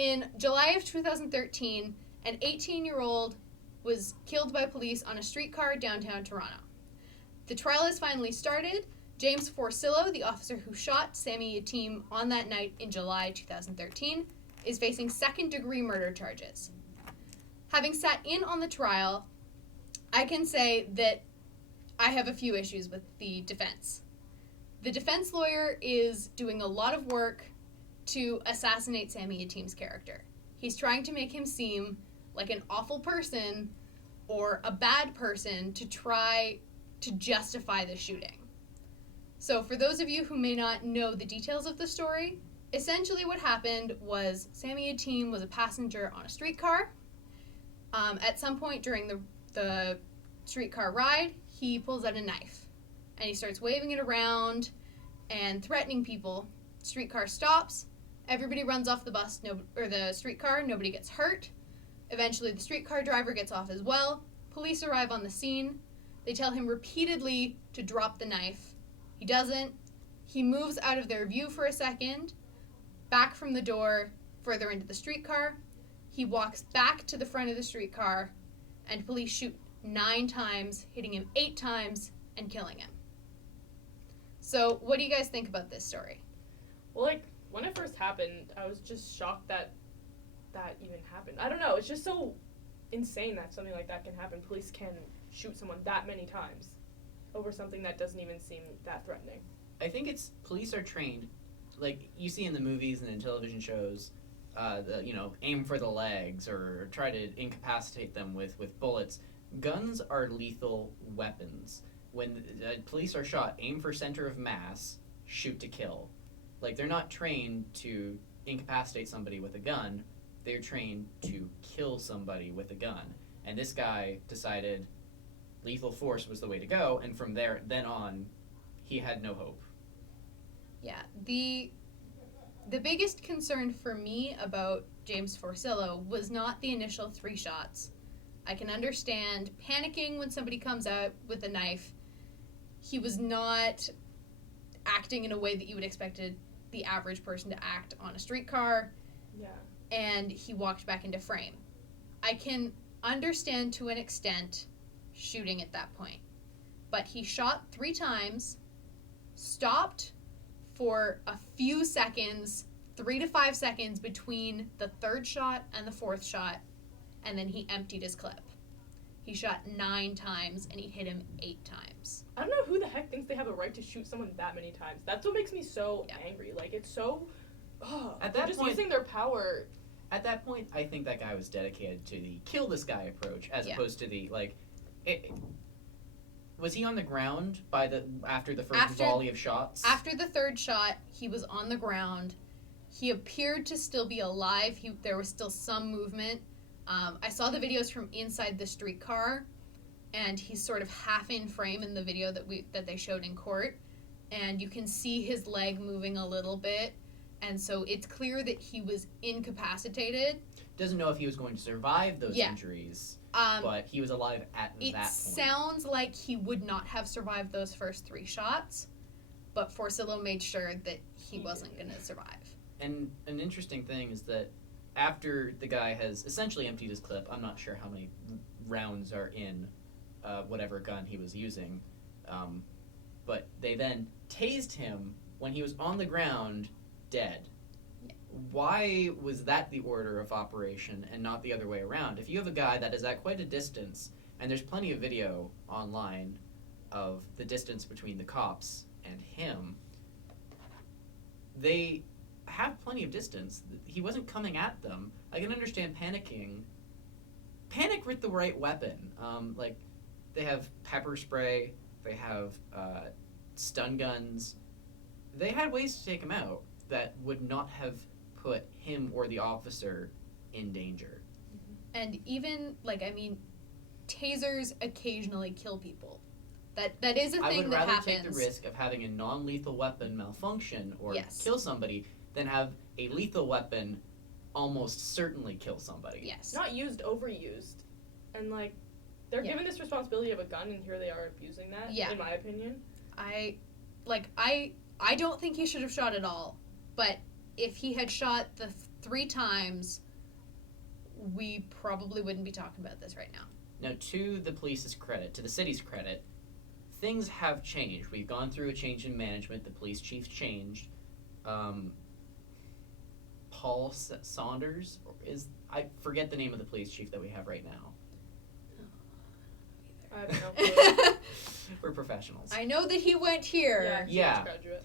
In July of 2013, an 18-year-old was killed by police on a streetcar downtown Toronto. The trial has finally started. James Forcillo, the officer who shot Sammy Yatim on that night in July 2013, is facing second-degree murder charges. Having sat in on the trial, I can say that I have a few issues with the defense. The defense lawyer is doing a lot of work to assassinate Sammy Yatim's character. He's trying to make him seem like an awful person or a bad person to try to justify the shooting. So for those of you who may not know the details of the story, essentially what happened was Sammy Yatim was a passenger on a streetcar. At some point during the streetcar ride, he pulls out a knife and he starts waving it around and threatening people. Streetcar stops. Everybody runs off the bus, or the streetcar. Nobody gets hurt. Eventually, the streetcar driver gets off as well. Police arrive on the scene. They tell him repeatedly to drop the knife. He doesn't. He moves out of their view for a second, back from the door, further into the streetcar. He walks back to the front of the streetcar, and police shoot 9 times, hitting him 8 times, and killing him. So, what do you guys think about this story? Well, like, when it first happened, I was just shocked that even happened. I don't know, it's just so insane that something like that can happen. Police can shoot someone that many times over something that doesn't even seem that threatening. I think it's, police are trained, like you see in the movies and in television shows, aim for the legs or try to incapacitate them with bullets. Guns are lethal weapons. When police are shot, aim for center of mass, shoot to kill. Like, they're not trained to incapacitate somebody with a gun. They're trained to kill somebody with a gun. And this guy decided lethal force was the way to go, and from then on, he had no hope. Yeah, the biggest concern for me about James Forcillo was not the initial 3 shots. I can understand panicking when somebody comes out with a knife. He was not acting in a way that you would expect the average person to act on a streetcar. Yeah. And he walked back into frame. I can understand to an extent shooting at that point. But he shot 3 times, stopped for a few seconds, 3 to 5 seconds between the 3rd shot and the 4th shot, and then he emptied his clip. He shot 9 times and he hit him 8 times. I don't know who the heck thinks they have a right to shoot someone that many times. That's what makes me so angry. Like, it's so... At they're that just point, using their power. At that point, I think that guy was dedicated to the kill this guy approach, as opposed to the, like... was he on the ground after the first volley of shots? After the 3rd shot, he was on the ground. He appeared to still be alive. There was still some movement. I saw the videos from inside the streetcar, and he's sort of half in frame in the video that they showed in court, and you can see his leg moving a little bit, and so it's clear that he was incapacitated. Doesn't know if he was going to survive those injuries, but he was alive at that point. It sounds like he would not have survived those first 3 shots, but Forcillo made sure that he wasn't going to survive. And an interesting thing is that after the guy has essentially emptied his clip, I'm not sure how many rounds are in whatever gun he was using, but they then tased him when he was on the ground, dead. Yeah. Why was that the order of operation and not the other way around? If you have a guy that is at quite a distance, and there's plenty of video online of the distance between the cops and him, they have plenty of distance. He wasn't coming at them. I can understand panicking. Panic with the right weapon. Like, they have pepper spray, they have stun guns. They had ways to take him out that would not have put him or the officer in danger. And even, tasers occasionally kill people. That is a thing that happens. I would rather take the risk of having a non-lethal weapon malfunction or kill somebody than have a lethal weapon almost certainly kill somebody. Yes. Not used, overused. And, they're given this responsibility of a gun, and here they are abusing that, in my opinion. I don't think he should have shot at all. But if he had shot 3 times, we probably wouldn't be talking about this right now. Now, to the police's credit, to the city's credit, things have changed. We've gone through a change in management. The police chief changed. Paul Saunders I forget the name of the police chief that we have right now. I have no clue. We're professionals. I know that he went here. Yeah. Graduate.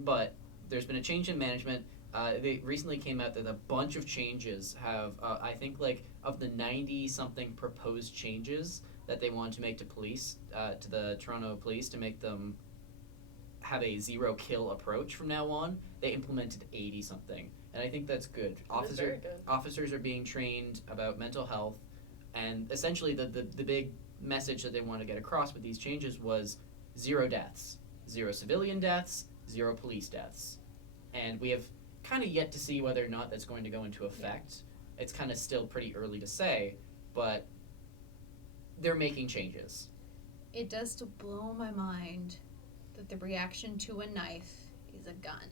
But there's been a change in management. They recently came out that a bunch of changes have, I think, like, of the 90-something proposed changes that they wanted to make to police, to the Toronto police, to make them have a zero-kill approach from now on, they implemented 80-something. And I think that's good. Very good. Officers are being trained about mental health, and essentially the big message that they want to get across with these changes was 0 deaths. 0 civilian deaths, 0 police deaths. And we have kind of yet to see whether or not that's going to go into effect. Yeah. It's kind of still pretty early to say, but they're making changes. It does still blow my mind that the reaction to a knife is a gun.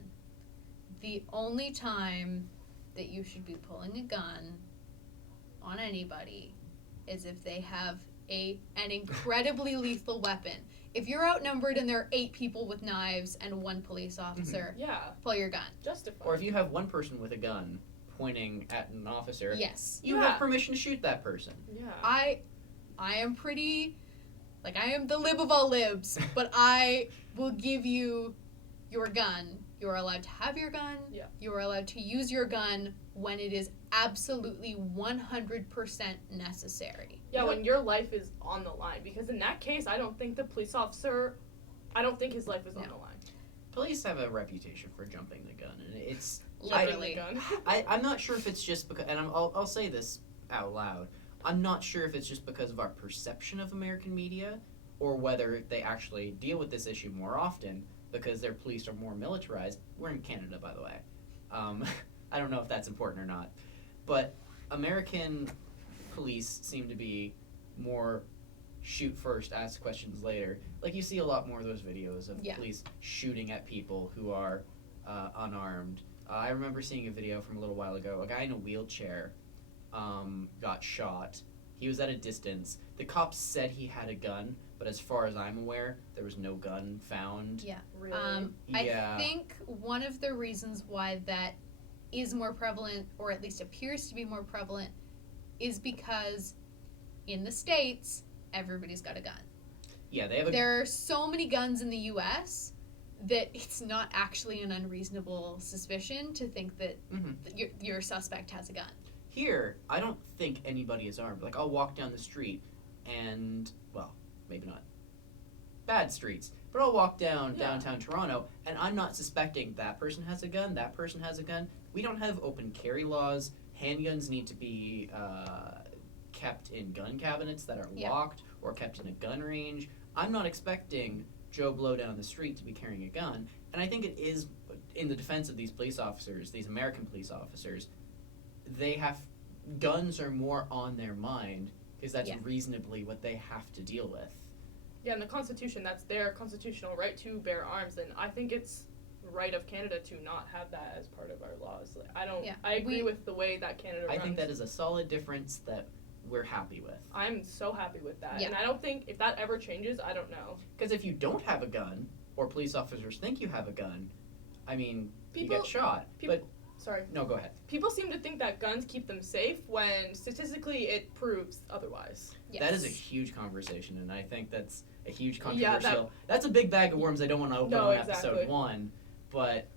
The only time that you should be pulling a gun on anybody is if they have an incredibly lethal weapon. If you're outnumbered and there are 8 people with knives and 1 police officer, pull your gun. Justified. Or if you have one person with a gun pointing at an officer, yes, you have permission to shoot that person. Yeah. I am pretty, like, I am the lib of all libs, but I will give you your gun. You are allowed to have your gun. Yeah. You are allowed to use your gun when it is absolutely 100% necessary. Yeah, when your life is on the line. Because in that case, I don't think the police officer, I don't think his life is on the line. Police have a reputation for jumping the gun, and it's literally. I'm not sure if it's just because, and I'll say this out loud. I'm not sure if it's just because of our perception of American media, or whether they actually deal with this issue more often because their police are more militarized. We're in Canada, by the way. I don't know if that's important or not, but American police seem to be more shoot first, ask questions later. Like, you see a lot more of those videos of police shooting at people who are unarmed. I remember seeing a video from a little while ago. A guy in a wheelchair got shot. He was at a distance. The cops said he had a gun, but as far as I'm aware, there was no gun found. Yeah. Really? I think one of the reasons why that is more prevalent, or at least appears to be more prevalent, is because in the States, everybody's got a gun. Yeah, they have There are so many guns in the U.S. that it's not actually an unreasonable suspicion to think that your suspect has a gun. Here, I don't think anybody is armed. Like, I'll walk down the street and, well, maybe not bad streets, but I'll walk down downtown Toronto and I'm not suspecting that person has a gun, that person has a gun. We don't have open carry laws. Handguns need to be kept in gun cabinets that are locked or kept in a gun range. I'm not expecting Joe Blow down the street to be carrying a gun. And I think it is, in the defense of these police officers, these American police officers, guns are more on their mind because that's reasonably what they have to deal with. Yeah, and the Constitution, that's their constitutional right to bear arms, and I think it's right of Canada to not have that as part of our laws. Like, I agree with the way that Canada runs. I think that is a solid difference that we're happy with. I'm so happy with that. And I don't think, if that ever changes, I don't know. Because if you don't have a gun, or police officers think you have a gun, I mean, you get shot. Sorry. No, go ahead. People seem to think that guns keep them safe when statistically it proves otherwise. Yes. That is a huge conversation, and I think that's a huge controversial. That's a big bag of worms I don't want to open on episode 1, but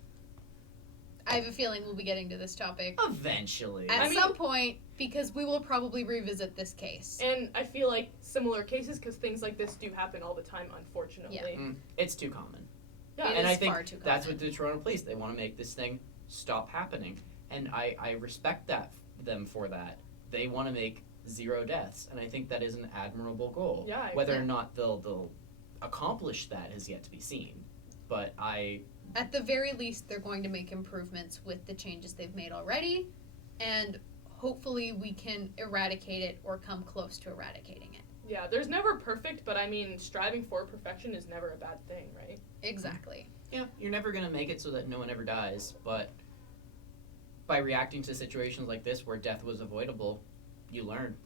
I have a feeling we'll be getting to this topic eventually. at some point, because we will probably revisit this case. And I feel like similar cases, because things like this do happen all the time, unfortunately. Yeah. It's too common. Yeah, and I think that's what the Toronto police, they want to make this thing stop happening. And I respect them for that. They want to make 0 deaths, and I think that is an admirable goal. Yeah, Whether or not they'll accomplish that is yet to be seen. But at the very least, they're going to make improvements with the changes they've made already, and hopefully we can eradicate it or come close to eradicating it. Yeah, there's never perfect, but I mean, striving for perfection is never a bad thing, right? Exactly. Yeah, you're never going to make it so that no one ever dies, but by reacting to situations like this where death was avoidable, you learn.